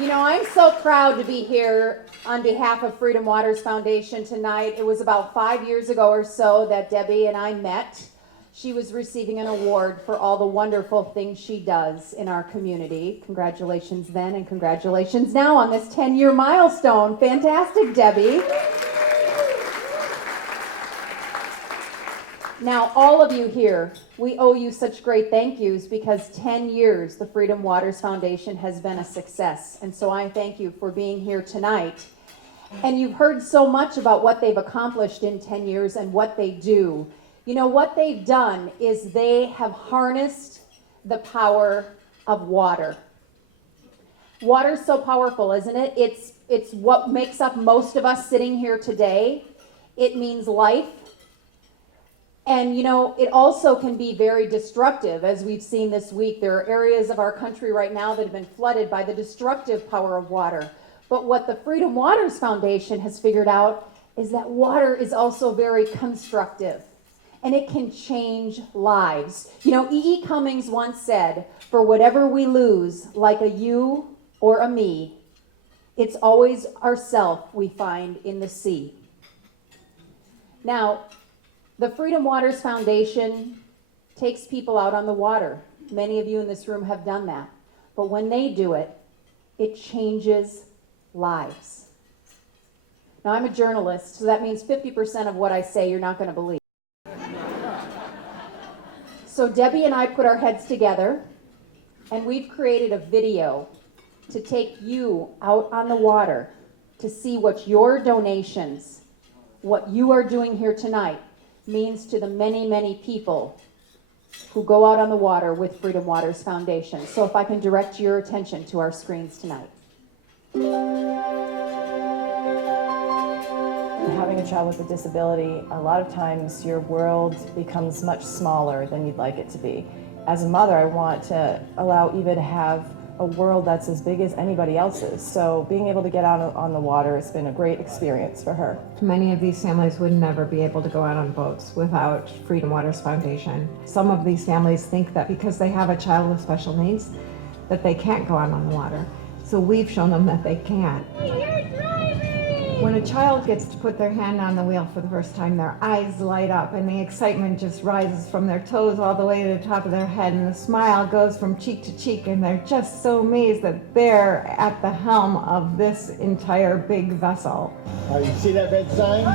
You know, I'm so proud to be here on behalf of Freedom Waters Foundation tonight. It was about 5 years ago or so that Debbie and I met. She was receiving an award for all the wonderful things she does in our community. Congratulations then and congratulations now on this 10-year milestone. Fantastic, Debbie. Now, all of you here, we owe you such great thank yous because 10 years the Freedom Waters Foundation has been a success. And so I thank you for being here tonight. And you've heard so much about what they've accomplished in 10 years and what they do. You know, what they've done is they have harnessed the power of water. Water's so powerful, isn't it? It's what makes up most of us sitting here today. It means life. And, you know, it also can be very destructive, as we've seen this week. There are areas of our country right now that have been flooded by the destructive power of water. But what the Freedom Waters Foundation has figured out is that water is also very constructive, and it can change lives. You know, E.E. Cummings once said, "For whatever we lose, like a you or a me, it's always ourself we find in the sea." Now, the Freedom Waters Foundation takes people out on the water. Many of you in this room have done that. But when they do it, it changes lives. Now, I'm a journalist, so that means 50% of what I say you're not going to believe. So Debbie and I put our heads together, and we've created a video to take you out on the water to see what your donations, what you are doing here tonight, means to the many, many people who go out on the water with Freedom Waters Foundation. So if I can direct your attention to our screens tonight. Having a child with a disability, a lot of times your world becomes much smaller than you'd like it to be. As a mother, I want to allow Eva to have a world that's as big as anybody else's. So being able to get out on the water has been a great experience for her. Many of these families would never be able to go out on boats without Freedom Waters Foundation. Some of these families think that because they have a child with special needs, that they can't go out on the water. So we've shown them that they can. When a child gets to put their hand on the wheel for the first time, their eyes light up and the excitement just rises from their toes all the way to the top of their head, and the smile goes from cheek to cheek, and they're just so amazed that they're at the helm of this entire big vessel. You see that red sign?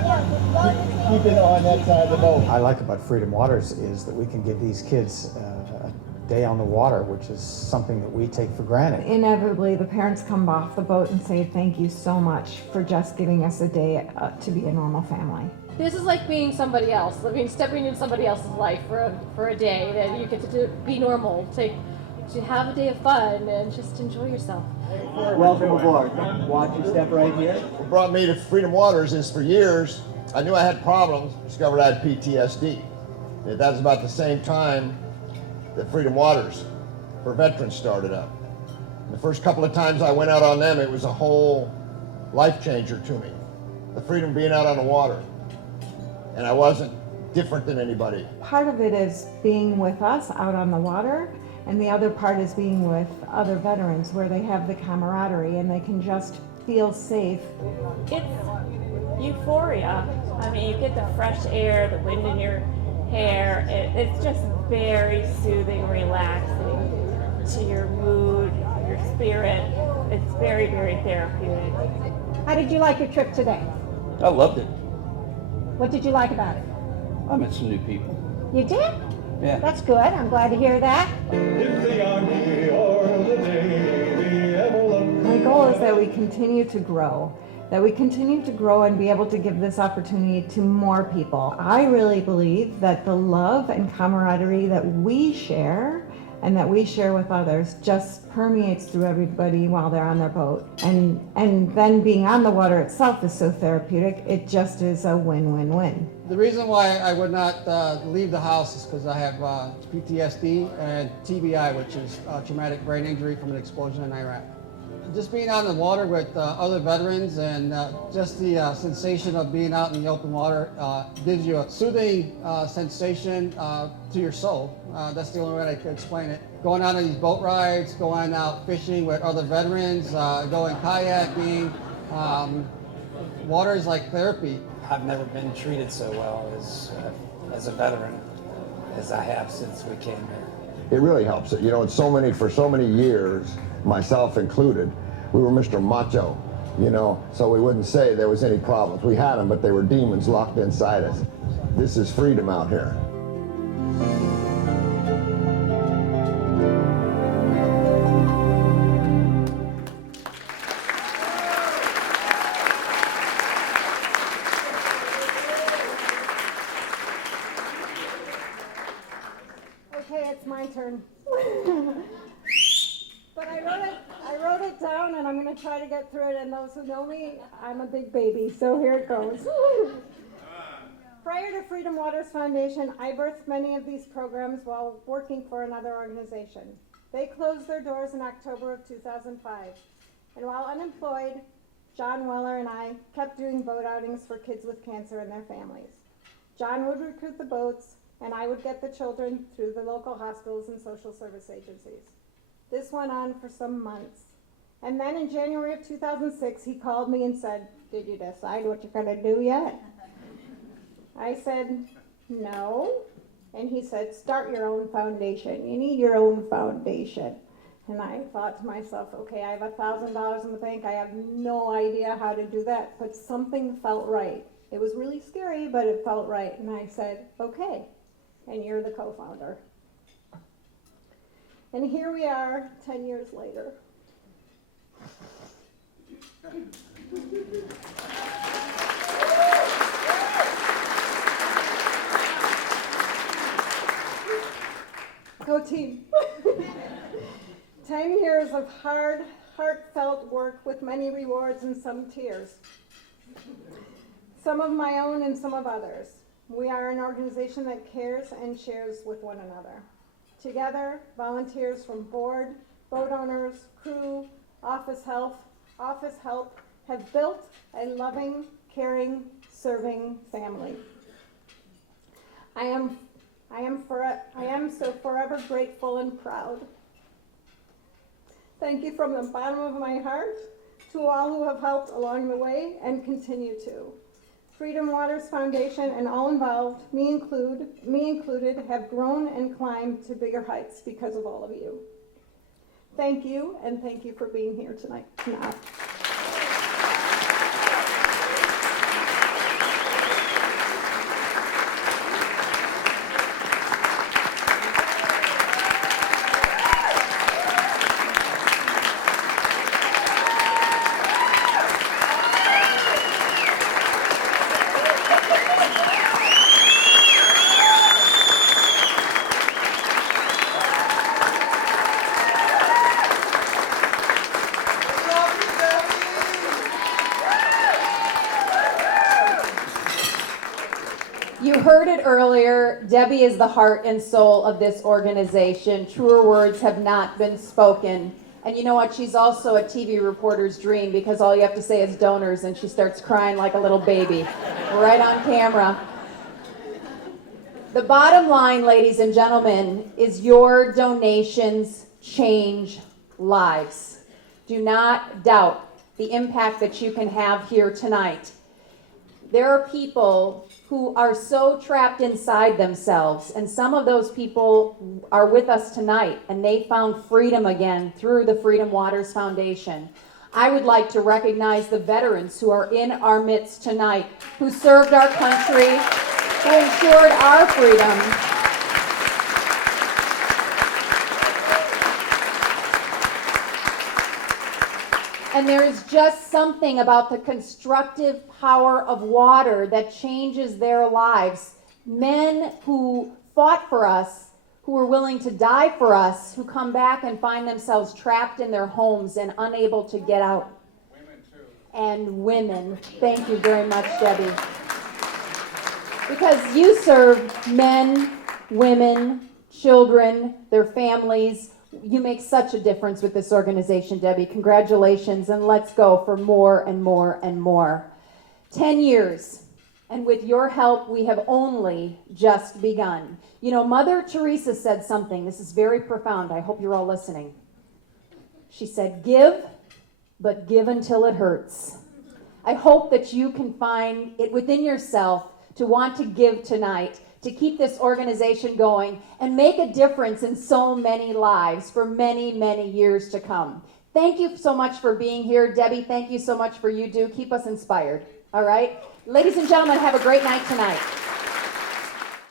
Keep it on that side of the boat. What I like about Freedom Waters is that we can give these kids a day on the water, which is something that we take for granted. Inevitably, the parents come off the boat and say, "Thank you so much for just giving us a day to be a normal family." This is like being somebody else. I mean, stepping into somebody else's life for a day that you get to be normal, to have a day of fun and just enjoy yourself. Welcome aboard. Watch your step right here. What brought me to Freedom Waters is for years, I knew I had problems, discovered I had PTSD. That was about the same time that Freedom Waters for veterans started up. The first couple of times I went out on them, it was a whole life changer to me. The freedom of being out on the water. And I wasn't different than anybody. Part of it is being with us out on the water, and the other part is being with other veterans where they have the camaraderie and they can just feel safe. It's euphoria. I mean, you get the fresh air, the wind in your hair. It's just very soothing, relaxing to your mood, your spirit. It's very, very therapeutic. How did you like your trip today? I loved it. What did you like about it? I met some new people. You did? Yeah. That's good. I'm glad to hear that. My goal is that we continue to grow. That we continue to grow and be able to give this opportunity to more people. I really believe that the love and camaraderie that we share and that we share with others just permeates through everybody while they're on their boat. And then being on the water itself is so therapeutic, it just is a win-win-win. The reason why I would not leave the house is because I have PTSD and TBI, which is traumatic brain injury from an explosion in Iraq. Just being out in the water with other veterans and just the sensation of being out in the open water gives you a soothing sensation to your soul. That's the only way I could explain it. going out on these boat rides, going out fishing with other veterans, going kayaking. Water is like therapy. I've never been treated so well as a veteran as I have since we came here. It really helps. You know, for so many years, myself included, we were Mr. Macho, you know, so we wouldn't say there was any problems. We had them, but they were demons locked inside us. This is freedom out here. Okay, it's my turn. But I wrote it down and I'm going to try to get through it. And those who know me, I'm a big baby, so here it goes. Prior to Freedom Waters Foundation, I birthed many of these programs while working for another organization. They closed their doors in October of 2005. And while unemployed, John Weller and I kept doing boat outings for kids with cancer and their families. John would recruit the boats, and I would get the children through the local hospitals and social service agencies. This went on for some months. And then in January of 2006, he called me and said, "Did you decide what you're gonna do yet?" I said, "No." And he said, "Start your own foundation. You need your own foundation." And I thought to myself, okay, I have $1,000 in the bank. I have no idea how to do that, but something felt right. It was really scary, but it felt right. And I said, okay, and you're the co-founder. And here we are 10 years later. Go team. 10 years of hard, heartfelt work with many rewards and some tears. Some of my own and some of others. We are an organization that cares and shares with one another. Together, volunteers from board, boat owners, crew, office help have built a loving, caring, serving family. I am so forever grateful and proud. Thank you from the bottom of my heart to all who have helped along the way and continue to. Freedom Waters Foundation and all involved, me included, have grown and climbed to bigger heights because of all of you. Thank you, and thank you for being here tonight. Now. You heard it earlier, Debbie is the heart and soul of this organization. Truer words have not been spoken. And you know what, she's also a TV reporter's dream because all you have to say is donors and she starts crying like a little baby, right on camera. The bottom line, ladies and gentlemen, is your donations change lives. Do not doubt the impact that you can have here tonight. There are people who are so trapped inside themselves, and some of those people are with us tonight, and they found freedom again through the Freedom Waters Foundation. I would like to recognize the veterans who are in our midst tonight, who served our country, who ensured our freedom. And there is just something about the constructive power of water that changes their lives. Men who fought for us, who were willing to die for us, who come back and find themselves trapped in their homes and unable to get out. Women too. And women. Thank you very much, Debbie. Because you serve men, women, children, their families. You make such a difference with this organization, Debbie. Congratulations, and let's go for more and more and more. 10 years. And with your help, we have only just begun. You know, Mother Teresa said something. This is very profound. I hope you're all listening. She said, give, but give until it hurts. I hope that you can find it within yourself to want to give tonight, to keep this organization going and make a difference in so many lives for many, many years to come. Thank you so much for being here. Debbie, thank you so much for you do. Keep us inspired. All right? Ladies and gentlemen, have a great night tonight.